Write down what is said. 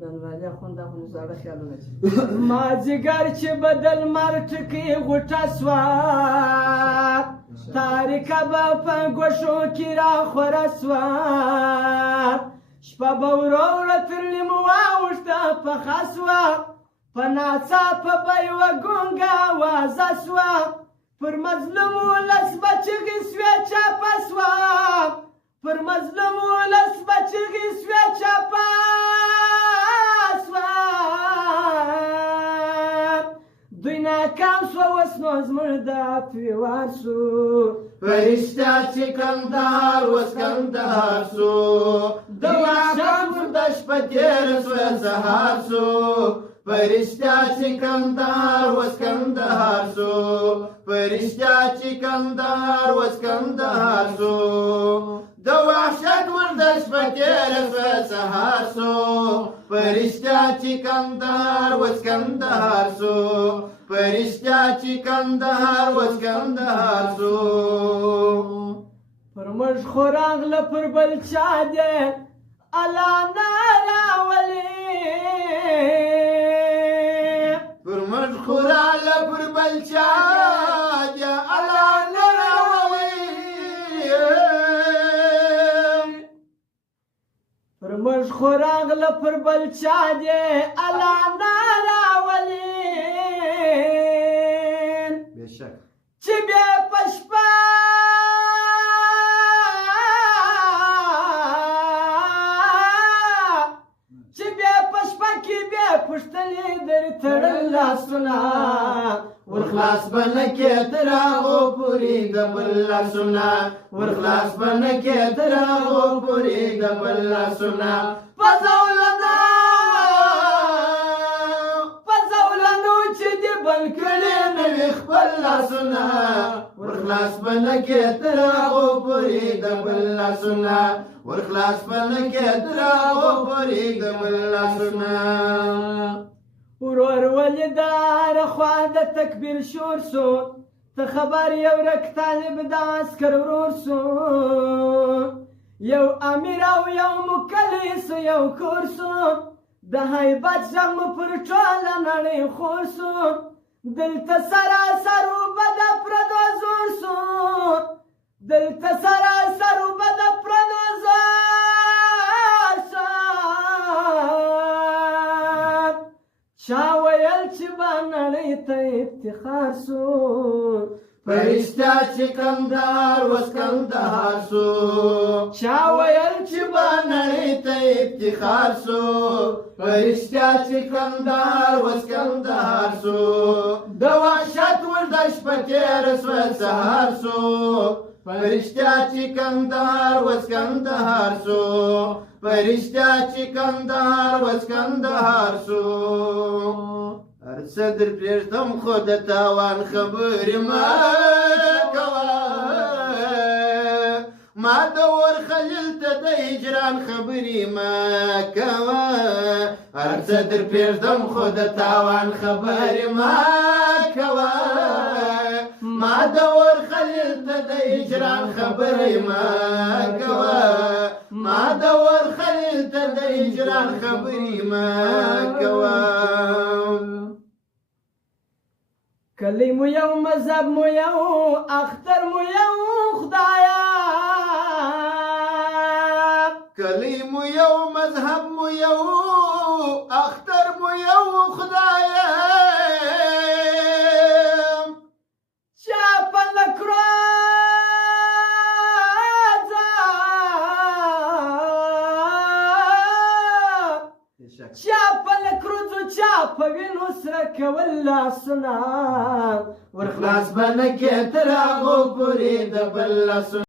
ننوالي اخوند اخو زاړه خیالونه چې مازدیګر چې به د لمر ټکۍ غوټه سوه تاریکه به په ګوښو کې راخوره سوه شپه به ورو وړه تر نیمو واوښته پخه سوه په ناڅاپه به یوه ګونګه اوازه سوه پر مظلوم ولس به چغې سوې چاپه سوه پر مظلوم ولس به چغې سوې چاپه سوه دوی ناکام سوه اوس نو زموږ دا پرېوار سو په رښتیا چې کندهار اوس کندهار سو د وحشت د شپه تېره سوه سهار سو په رښتیا چې کندهار اوس کندهار سو په رښتیا چې کندهار اوس کندهار سو د وحشت د شپه تېره سوه سهار سو په رښتیا چې کندهار اوس کندهار سو په رښتیا چې کندهار اوس کندهار سو پر موږ خو راغله پر بل چا دی الله نه راولي پر موږ خو راغله پر بل چا دی الله نه راولي پر موږ خو راغله پر بل چا دی الله نه راولي بېشک چې بیا په شپه کې بیا پوښتنې درې تړل لاسونه ورخلاص به نه کې تر هغو پورې د بل لاسونه ورخلاص به نه کې تر هغو پورې د بل لاسونه په زولنو چې دې بند کړي نه وي خپل لاسونه ورخلاص به نه کې تر هغو پورې د بل لاسونه ورخلاص به نه کې تر هغو پورې د بل لاسونه ورور ولې د هره خوا د تکبیر شور سو ته خبر یو رک طالب د عسکر ورور سو یو امیر او یو مکلي سو یو کور سو د هیبت غږ مو پر ټوله نړۍ خور سو دلته سراسر اوبه د پردو زور سو دلته سراسر اوبه د پردو زور سو چا ویل چې به نړۍ ته افتخار سو په رښتیا چې کندهار اوس کندهار سو چا ویل چې به نړۍ ته افتخار سو په رښتیا چې کندهار اوس کندهار سو د وحشت د شپه تېره سوه سهار سو په رښتیا چې کندهار اوس کندهار سو په رښتیا چې کندهار اوس کندهار سو هر څه در پرېږدم خو د تاوان خبرې مه کوه ما د ور خلیل ته د هجران خبرې مه کوه هر څه در پرېږدم خو د تاوان خبرې مه کوه ما د ور خلیل ته د هجران خبرې مه کوه ما د ور خلیل ته د هجران خبرې مه کوه کلی مو یو مذهب مو یو اختر مو یو خدایا کلی مو یو مذهب مو یو اختر مو یو خدایا چا په لکړه چا په لکړو چا په وینو سره کول لاسونه ورخلاص به نه کې تر هغو پورې د بل لاسونه